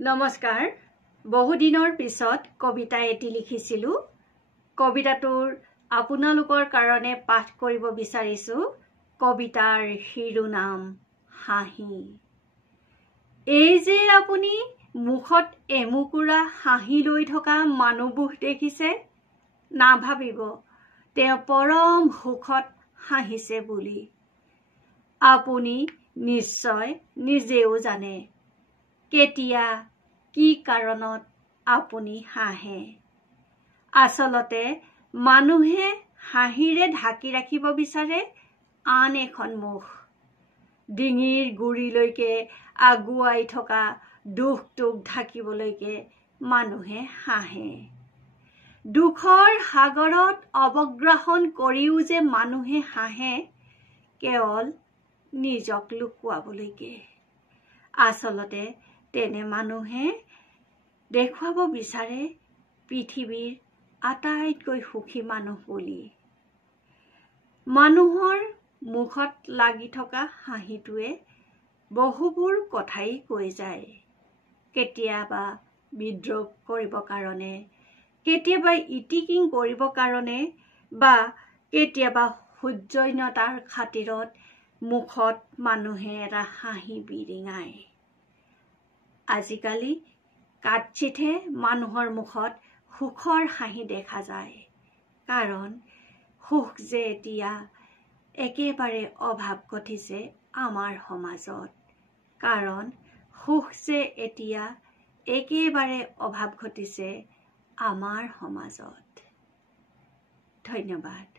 নমস্কাৰ বহুদিনৰ পিছত কবিতা এটি লিখিছিলো কবিতাটোৰ আপোনালোকৰ কাৰণে পাঠ কৰিব বিচাৰিছো কবিতাৰ শিৰোনাম হাঁহি এই যে আপুনি মুখত এমুকুৰা হাঁহি লৈ থকা মানুহবোৰ দেখিছে না ভাবিব তেওঁ পৰম সুখত হাঁহিছে বুলি আপুনি নিশ্চয় নিজেও জানে কেতিয়া কি কাৰণত আপুনি হাঁহে আসলতে মানুহে হাঁহিৰে ঢাকি ৰাখিব বিচাৰে আন এখন মুখ ডিঙিৰ গুৰিলৈকে আগুৱাই থকা দুখটোক ঢাকিবলৈকে মানুহে হাঁহে দুখৰ সাগৰত অৱগ্ৰহণ কৰিও যে মানুহে হাঁহে কেৱল নিজক লুকুৱাবলৈকে আসলতে তেনে মানুহে দেখুৱাব বিচাৰে পৃথিৱীৰ আটাইতকৈ সুখী মানুহ বুলি মানুহৰ মুখত লাগি থকা হাঁহিটোৱে বহুবোৰ কথাই কৈ যায় কেতিয়াবা বিদ্ৰোহ কৰিব কাৰণে কেতিয়াবা ইটিকিং কৰিব কাৰণে বা কেতিয়াবা সৌজন্যতাৰ খাতিৰত মুখত মানুহে এটা হাঁহি বিৰিঙায় আজিকালি কাটচিতহে মানুহৰ মুখত সুখৰ হাঁহি দেখা যায় কাৰণ সুখ যে এতিয়া একেবাৰে অভাৱ ঘটিছে আমাৰ সমাজত কাৰণ সুখ যে এতিয়া একেবাৰে অভাৱ ঘটিছে আমাৰ সমাজত ধন্যবাদ